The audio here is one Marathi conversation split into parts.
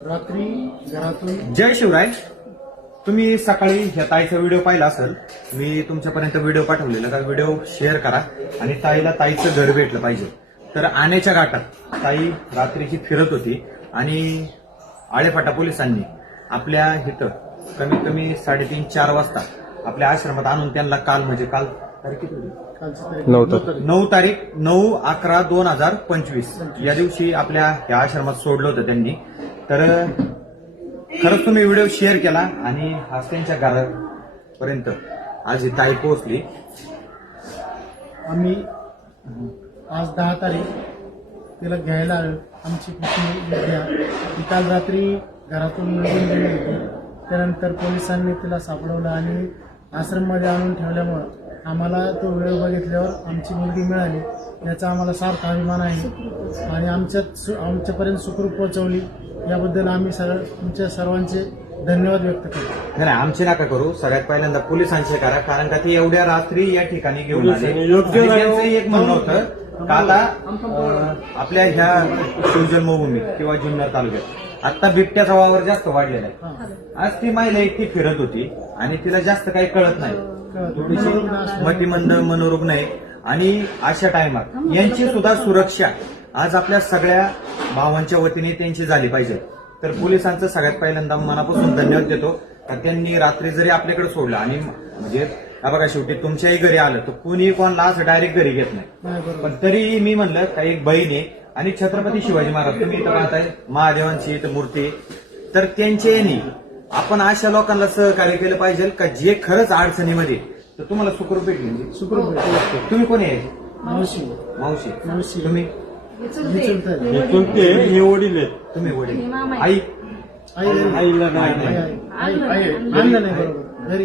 रात्री घरातून जय शिवराय. तुम्ही सकाळी ह्या ताईचा व्हिडिओ पाहिला असेल मी तुमच्यापर्यंत व्हिडिओ पाठवलेला तर व्हिडिओ शेअर करा आणि ताईला ताईचं घर भेटलं पाहिजे. तर आण्याच्या घाटात ताई रात्रीची फिरत होती आणि आळेफाटा पोलिसांनी आपल्या इथं कमीत कमी साडेतीन चार वाजता आपल्या आश्रमात आणून त्यांना काल म्हणजे काल तारीख किती होती? नऊ. नऊ तारीख नऊ अकरा दोन हजार पंचवीस. या दिवशी आपल्या या आश्रमात सोडलं होतं त्यांनी. तर खरंच तुम्ही व्हिडिओ शेअर केला आणि आज त्यांच्या घरापर्यंत. आज ही ताई पोहोचली. आम्ही आज दहा तारीख तिला घ्यायला आलो. आमची खुशी विद्या ती काल रात्री घरातून निघून गेली होती. त्यानंतर पोलिसांनी तिला सापडवलं आणि आश्रममध्ये आणून ठेवल्यामुळं आम्हाला तो व्हिडिओ बघितल्यावर आमची मुलगी मिळाली. याचा आम्हाला सार्थ अभिमान आहे. आणि आमच्यात सु- आमच्यापर्यंत सुखरूप पोहोचवली. याबद्दल आम्ही सगळं तुमच्या सर्वांचे धन्यवाद व्यक्त करतो. नाही नाही, आमचे नका करू. सगळ्यात पहिल्यांदा पोलिसांचे करा कारण का ते एवढ्या रात्री या ठिकाणी घेऊन आले. योग्य त्यांचं एक म्हणणं होतं का आता अं, आपल्या ह्या शिवजन्मभूमी किंवा जुन्नर तालुक्यात. आता बिबट्याचा वावर जास्त वाढलेला आहे. हां. आज ती महिला एकटी फिरत होती आणि तिला जास्त काही कळत नाही. थोडीशी मतिमंद मनोरुग्ण आहे. आणि अशा टायमात यांची सुद्धा सुरक्षा आज आपल्या सगळ्या भावांच्या वतीने त्यांची झाली पाहिजे. तर पोलिसांचं सगळ्यात पहिल्यांदा मनापासून धन्यवाद देतो. का त्यांनी रात्री जरी आपल्याकडे सोडलं आणि म्हणजे बघा शेवटी तुमच्याही घरी आलं तर कुणी कोणाला असं डायरेक्ट घरी घेत नाही. पण तरी मी म्हणलं का एक बहीण आहे आणि छत्रपती शिवाजी महाराज तुम्ही इथं पाहताय महादेवांची इथं मूर्ती. तर त्यांच्या याने आपण अशा लोकांना सहकार्य केलं पाहिजे का जे खरंच अडचणीमध्ये. तर तुम्हाला सुखरूप भेटली सुखरूप तुम्ही कोणी आहे? मावशी. मावशी. मावशी. तुम्ही. हे हे वडील. आहेत. तुम्ही वडील. आई? आई. आईला नाही. आई, नाही. आई, आई, आई, आणलं नाही बरोबर घरी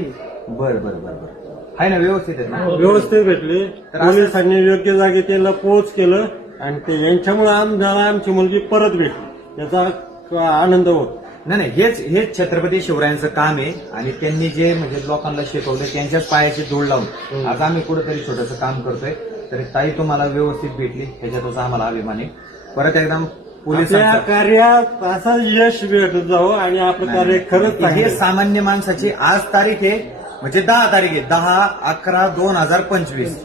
बर बर बर बर. आहे ना व्यवस्थित आहे ना? व्यवस्थित भेटले. तर असं- पोलिसांनी योग्य जागी त्याला पोच केलं आणि ते यांच्यामुळे आमच्याला आमची मुलगी परत भेटली. याचा क- आनंद होत. नाही नाही हेच हेच छत्रपती शिवरायांचं काम आहे आणि त्यांनी जे म्हणजे लोकांना शिकवलं त्यांच्याच पायाची धूळ लावून आज आम्ही कुठेतरी छोटंसं काम करतोय. तर ताई तुम्हाला व्यवस्थित भेटली ह्याच्यातच आम्हाला अभिमान आहे. परत एकदम त्या पोलिसांचा कार्यात असं यश भेटत जावं आणि आपलं कार्य खरंच हे. सामान्य माणसाची आज तारीख आहे म्हणजे दहा तारीख आहे दहा अकरा दोन हजार पंचवीस.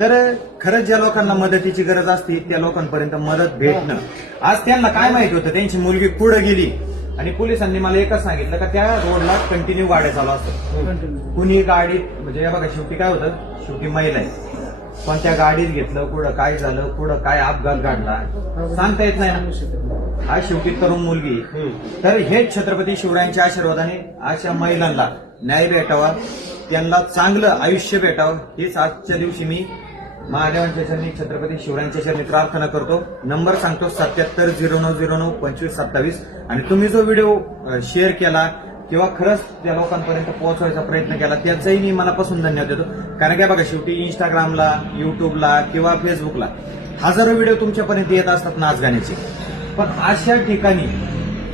तर खरंच ज्या लोकांना मदतीची गरज असते त्या लोकांपर्यंत मदत भेटणं. आज त्यांना काय माहिती होतं? त्यांची मुलगी पुढे गेली? आणि पोलिसांनी मला एकच सांगितलं का त्या रोडला कंटिन्यू गाड्या चालू असतात. कुणी गाडीत म्हणजे या बघा शेवटी काय होतं? शेवटी महिला आहे पण त्या गाडीत घेतलं पुढं काय झालं पुढं काय अपघात घडला सांगता येत नाही ना. आज शेवटी तरुण मुलगी. तर हेच छत्रपती शिवरायांच्या आशीर्वादाने अशा महिलांना न्याय भेटावा त्यांना चांगलं आयुष्य भेटावं हेच आजच्या दिवशी मी महादेवांच्या चरणी छत्रपती शिवरायांच्या चरणी प्रार्थना करतो. नंबर सांगतो सत्याहत्तर झिरो नऊ झिरो नऊ पंचवीस सत्तावीस. आणि तुम्ही जो व्हिडिओ शेअर केला किंवा खरंच त्या लोकांपर्यंत पोहोचवायचा प्रयत्न केला त्याचाही मी मनापासून धन्यवाद देतो. कारण काय बघा शेवटी इंस्टाग्रामला युट्यूबला किंवा फेसबुकला हजारो व्हिडिओ तुमच्यापर्यंत येत असतात नाच गाण्याचे. पण अशा ठिकाणी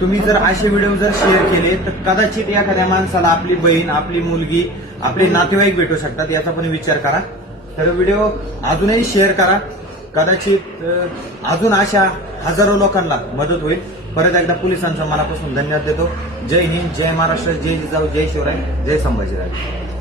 तुम्ही जर असे व्हिडिओ जर शेअर केले तर कदाचित एखाद्या माणसाला आपली बहीण आपली मुलगी आपले नातेवाईक भेटू शकतात याचा पण विचार करा. तर व्हिडिओ अजूनही शेअर करा. कदाचित अजून अशा हजारो लोकांना मदत होईल. परत एकदा पोलिसांचा मनापासून धन्यवाद देतो. जय हिंद जय महाराष्ट्र जय जिजाऊ जय शिवराय जय संभाजीराजे.